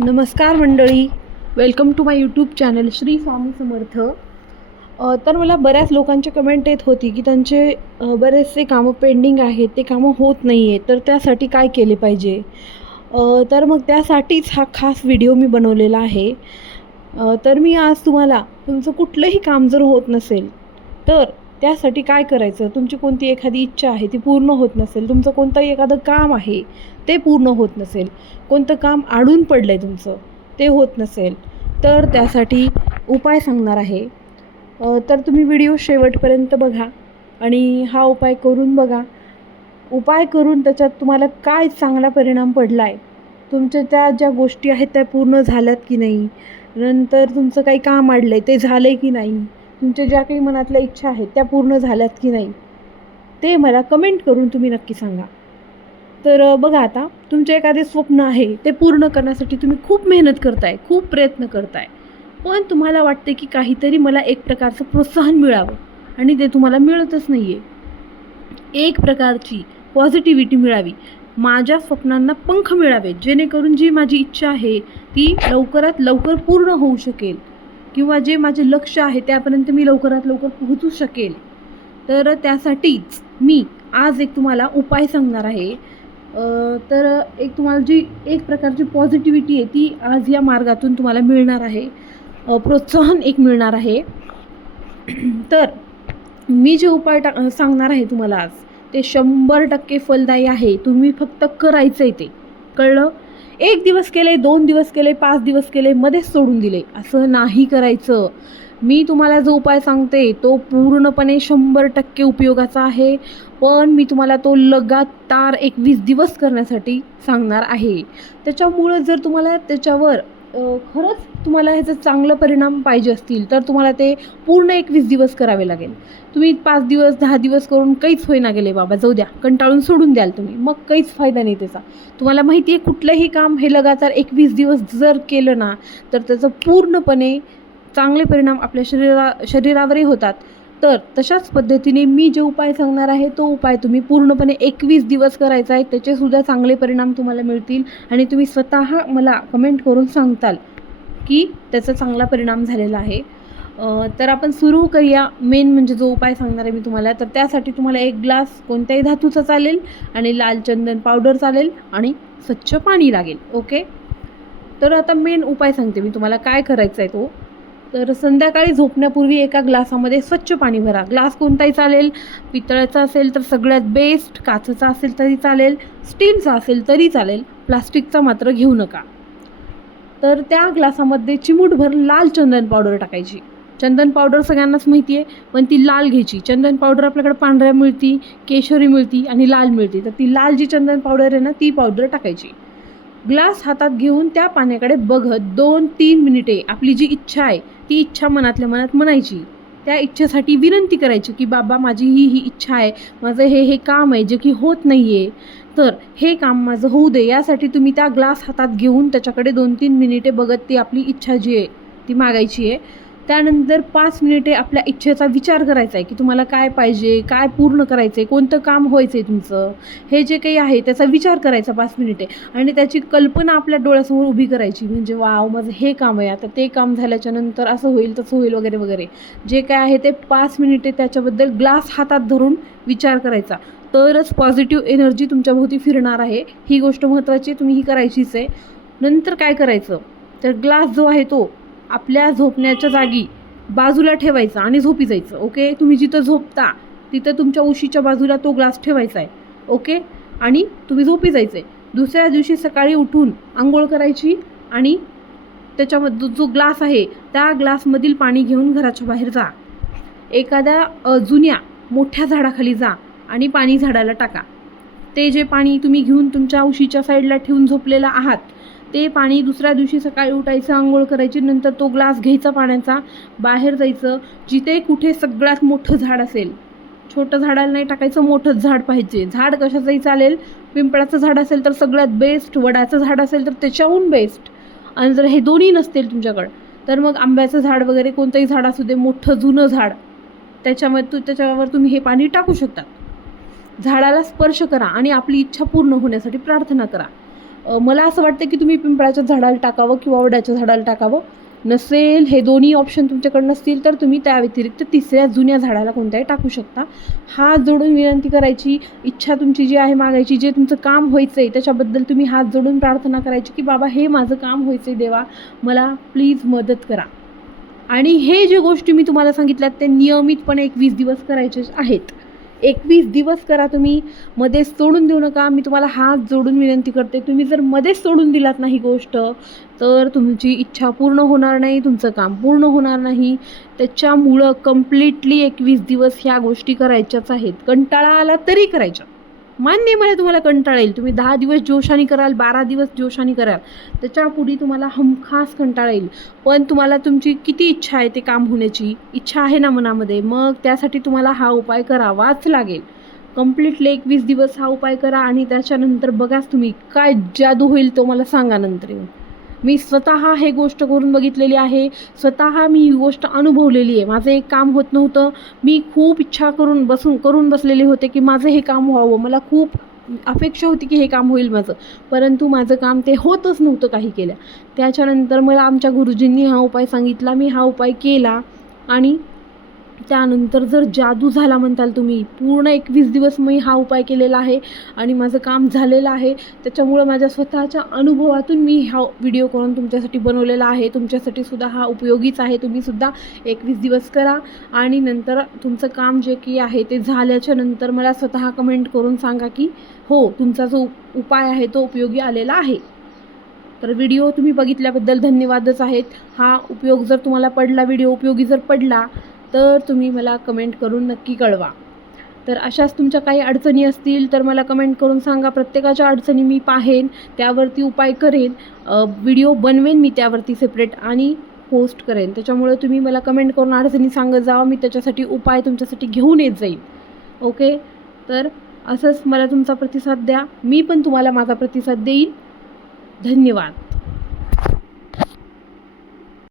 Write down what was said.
नमस्कार मंडळी, welcome to my YouTube channel Shri Swami Samarth. तर मला बऱ्याच लोकांची कमेंट येत होती की त्यांचे बरेचसे कामं पेंडिंग आहेत, ते कामं होत नाही आहे, तर त्यासाठी काय केले पाहिजे. तर मग त्यासाठीच हा खास व्हिडिओ मी बनवलेला आहे. तर मी आज तुम्हाला तुमचं कुठलंही काम जर होत नसेल तर त्यासाठी काय करायचं, तुमची कोणती एखादी इच्छा आहे ती पूर्ण होत नसेल, तुमचं कोणतंही एखादं काम आहे ते पूर्ण होत नसेल, कोणतं काम अडून पडलं आहे तुमचं ते होत नसेल, तर त्यासाठी उपाय सांगणार आहे. तर तुम्ही व्हिडिओ शेवटपर्यंत बघा आणि हा उपाय करून बघा. उपाय करून त्याच्यात तुम्हाला काय चांगला परिणाम पडला आहे, तुमच्या त्या ज्या गोष्टी आहेत त्या पूर्ण झाल्यात की नाही, नंतर तुमचं काही काम अडलं आहे ते झालं आहे की नाही, तुमच्या ज्या काही मनातल्या इच्छा आहेत त्या पूर्ण झाल्यात की नाही, ते मला कमेंट करून तुम्ही नक्की सांगा. तर बघा, आता तुमचे एखादे स्वप्न आहे ते पूर्ण करण्यासाठी तुम्ही खूप मेहनत करताय, खूप प्रयत्न करताय, पण तुम्हाला वाटते की काहीतरी मला एक प्रकारचं प्रोत्साहन मिळावं आणि ते तुम्हाला मिळतच नाही आहे. एक प्रकारची पॉझिटिव्हिटी मिळावी, माझ्या स्वप्नांना पंख मिळावे, जेणेकरून जी माझी इच्छा आहे ती लवकरात लवकर पूर्ण होऊ शकेल, किंवा जे माझे लक्ष आहे त्यापर्यंत मी लवकरात लवकर पोहोचू शकेल. तर त्यासाठीच मी आज एक तुम्हाला उपाय सांगणार आहे. तर एक तुम्हाला जी एक प्रकारची पॉझिटिव्हिटी आहे ती आज या मार्गातून तुम्हाला मिळणार आहे, प्रोत्साहन एक मिळणार आहे. तर मी जे उपाय सांगणार आहे तुम्हाला आज, ते 100% फलदायी आहे. तुम्ही फक्त करायचं आहे, ते कळलं. 1 दिवस केले, 2 दिवस केले, 5 दिवस केले, मध्येच सोडून दिले, असं नाही करायचं. मी तुम्हाला जो उपाय सांगते तो पूर्णपणे 100% उपयोगाचा आहे, पण मी तुम्हाला तो लगातार 21 दिवस करण्यासाठी सांगणार आहे. त्याच्यामुळं जर तुम्हाला त्याच्यावर खरंच तुम्हाला ह्याचा चांगला परिणाम पाहिजे असतील तर तुम्हाला ते पूर्ण 21 दिवस करावे लागेल. तुम्ही 5 दिवस 10 दिवस करून काहीच होईना गेले, बाबा जाऊ द्या, कंटाळून सोडून द्याल तुम्ही, मग काहीच फायदा नाही त्याचा. तुम्हाला माहिती आहे, कुठलंही काम हे लगातार 21 दिवस जर केलं ना तर त्याचं पूर्णपणे चांगले परिणाम आपल्या शरीरावरही होतात. तर तशाच पद्धतीने मी जे उपाय सांगणार आहे तो उपाय तुम्ही पूर्णपणे 21 दिवस करायचा आहे, त्याचेसुद्धा चांगले परिणाम तुम्हाला मिळतील आणि तुम्ही स्वतः मला कमेंट करून सांगताल की त्याचा चांगला परिणाम झालेला आहे. तर आपण सुरू करूया. मेन म्हणजे जो उपाय सांगणार आहे मी तुम्हाला, तर त्यासाठी तुम्हाला 1 ग्लास कोणत्याही धातूचा चालेल आणि लाल चंदन पावडर चालेल आणि स्वच्छ पाणी लागेल. ओके. तर आता मेन उपाय सांगते मी तुम्हाला काय करायचं आहे तो. तर संध्याकाळी झोपण्यापूर्वी एका ग्लासामध्ये स्वच्छ पाणी भरा. ग्लास कोणताही चालेल, पितळाचा असेल तर सगळ्यात बेस्ट, काचेचा असेल तरी चालेल, स्टीलचा असेल तरी चालेल, प्लास्टिकचा मात्र घेऊ नका. तर त्या ग्लासामध्ये चिमूटभर लाल चंदन पावडर टाकायची. चंदन पावडर सगळ्यांनाच माहिती आहे, पण ती लाल घ्यायची. चंदन पावडर आपल्याकडे पांढऱ्या मिळती, केशरी मिळती आणि लाल मिळते, तर ती लाल जी चंदन पावडर आहे ना ती पावडर टाकायची. ग्लास हातात घेऊन त्या पाण्याकडे बघत 2-3 मिनिटे आपली जी इच्छा आहे ती इच्छा मनातल्या मनात म्हणायची. त्या इच्छेसाठी विनंती करायची की बाबा माझी ही इच्छा आहे, माझं हे काम आहे जे की होत नाही आहे, तर हे काम माझं होऊ दे. यासाठी तुम्ही त्या ग्लास हातात घेऊन त्याच्याकडे 2-3 मिनिटे बघत ती आपली इच्छा जी आहे ती मागायची आहे. त्यानंतर 5 मिनिटे आपल्या इच्छेचा विचार करायचा आहे की तुम्हाला काय पाहिजे, काय पूर्ण करायचं आहे, कोणतं काम व्हायचं आहे तुमचं, हे जे काही आहे त्याचा विचार करायचा 5 मिनिटे आणि त्याची कल्पना आपल्या डोळ्यासमोर उभी करायची. म्हणजे वाव, माझं हे काम आहे, आता ते काम झाल्याच्या नंतर असं होईल तसं होईल वगैरे वगैरे, जे काय आहे ते 5 मिनिटे त्याच्याबद्दल ग्लास हातात धरून विचार करायचा. तरच पॉझिटिव्ह एनर्जी तुमच्याभोवती फिरणार आहे. ही गोष्ट महत्त्वाची, तुम्ही ही करायचीच आहे. नंतर काय करायचं, तर ग्लास जो आहे तो आपल्या झोपण्याच्या जागी बाजूला ठेवायचा आणि झोपी जायचं. ओके. तुम्ही जिथं झोपता तिथं तुमच्या उशीच्या बाजूला तो ग्लास ठेवायचा आहे. ओके. आणि तुम्ही झोपी जायचं आहे. दुसऱ्या दिवशी सकाळी उठून आंघोळ करायची आणि त्याच्यामध्ये जो ग्लास आहे त्या ग्लासमधील पाणी घेऊन घराच्या बाहेर जा. एखाद्या जुन्या मोठ्या झाडाखाली जा आणि पाणी झाडाला टाका. ते जे पाणी तुम्ही घेऊन तुमच्या उशीच्या साईडला ठेवून झोपलेला आहात ते पाणी दुसऱ्या दिवशी सकाळी उठायचं, आंघोळ करायची, नंतर तो ग्लास घ्यायचा पाण्याचा, बाहेर जायचं. जिथे कुठे सगळ्यात मोठं झाड असेल, छोटं झाडाला नाही टाकायचं, मोठंच झाड पाहिजे. झाड कशाचंही चालेल, पिंपळाचं झाड असेल तर सगळ्यात बेस्ट, वडाचं झाड असेल तर त्याच्याहून बेस्ट, आणि जर हे दोन्ही नसतील तुमच्याकडं तर मग आंब्याचं झाड वगैरे कोणतंही झाड असू दे, मोठं जुनं झाड, त्याच्यावर तुम्ही हे पाणी टाकू शकता. झाडाला स्पर्श करा आणि आपली इच्छा पूर्ण होण्यासाठी प्रार्थना करा. मला असं वाटतं की तुम्ही पिंपळाच्या झाडाला टाकावं किंवा वडाच्या झाडाला टाकावं. नसेल हे दोन्ही ऑप्शन तुमच्याकडे नसतील तर तुम्ही त्या व्यतिरिक्त तिसऱ्या जुन्या झाडाला कोणत्याही टाकू शकता. हात जोडून विनंती करायची, इच्छा तुमची जी आहे मागायची, जे तुमचं काम व्हायचं आहे त्याच्याबद्दल तुम्ही हात जोडून प्रार्थना करायची की बाबा हे माझं काम व्हायचं आहे देवा, मला प्लीज मदत करा. आणि हे जे गोष्टी मी तुम्हाला सांगितल्यात ते नियमितपणे 21 दिवस करायचे आहेत. 21 दिवस करा तुम्ही, मध्येच सोडून देऊ नका. मी तुम्हाला हात जोडून विनंती करते, तुम्ही जर मध्येच सोडून दिलात नाही गोष्ट तर तुमची इच्छा पूर्ण होणार नाही, तुमचं काम पूर्ण होणार नाही. त्याच्यामुळं कम्प्लिटली 21 दिवस ह्या गोष्टी करायच्याच आहेत. कंटाळा आला तरी करायच्या. मान्य मला तुम्हाला कंटाळा येईल, तुम्ही 10 दिवस जोशाने कराल, 12 दिवस जोशाने कराल, त्याच्यापुढे तुम्हाला हमखास कंटाळा येईल. पण तुम्हाला तुमची किती इच्छा आहे ते काम होण्याची इच्छा आहे ना मनामध्ये, मग त्यासाठी तुम्हाला हा उपाय करावाच लागेल. कम्प्लिटली 21 दिवस हा उपाय करा आणि त्याच्यानंतर बघाच तुम्ही काय जादू होईल तो मला सांगा नंतर येऊन. मी स्वतः हे गोष्ट करून बघितलेली आहे, स्वतः मी ही गोष्ट अनुभवलेली आहे. माझं एक काम होत नव्हतं, मी खूप इच्छा करून बसलेले होते की माझं हे काम व्हावं, मला खूप अपेक्षा होती की हे काम होईल माझं, परंतु माझं काम ते होतच नव्हतं काही केल्या. त्याच्यानंतर मला आमच्या गुरुजींनी हा उपाय सांगितला, मी हा उपाय केला आणि त्यानंतर जर जादू झाला म्हणताल तुम्ही, पूर्ण 21 दिवस मी हा उपाय केलेला आहे आणि माझं काम झालेलं आहे. त्याच्यामुळं माझ्या स्वतःच्या अनुभवातून मी हा व्हिडिओ करून तुमच्यासाठी बनवलेला आहे. तुमच्यासाठी सुद्धा हा उपयोगीच आहे. तुम्हीसुद्धा 21 दिवस करा आणि नंतर तुमचं काम जे की आहे ते झाल्याच्या नंतर मला स्वतः कमेंट करून सांगा की हो तुमचा जो उपाय आहे तो उपयोगी आलेला आहे. तर व्हिडिओ तुम्ही बघितल्याबद्दल धन्यवादच आहेत. हा उपयोग जर तुम्हाला पडला, व्हिडिओ उपयोगी जर पडला तर तुम्ही मला कमेंट करून नक्की कळवा. तर अशाच तुमच्या काही अडचणी असतील तर मला कमेंट करून सांगा. प्रत्येकाच्या अडचणी मी पाहेन, त्यावरती उपाय करेन, व्हिडिओ बनवेन मी त्यावरती सेपरेट आणि पोस्ट करेन. त्याच्यामुळे तुम्ही मला कमेंट करून अडचणी सांगत जावा, मी त्याच्यासाठी उपाय तुमच्यासाठी घेऊन येत जाईल. ओके, तर असंच मला तुमचा प्रतिसाद द्या, मी पण तुम्हाला माझा प्रतिसाद देईन. धन्यवाद.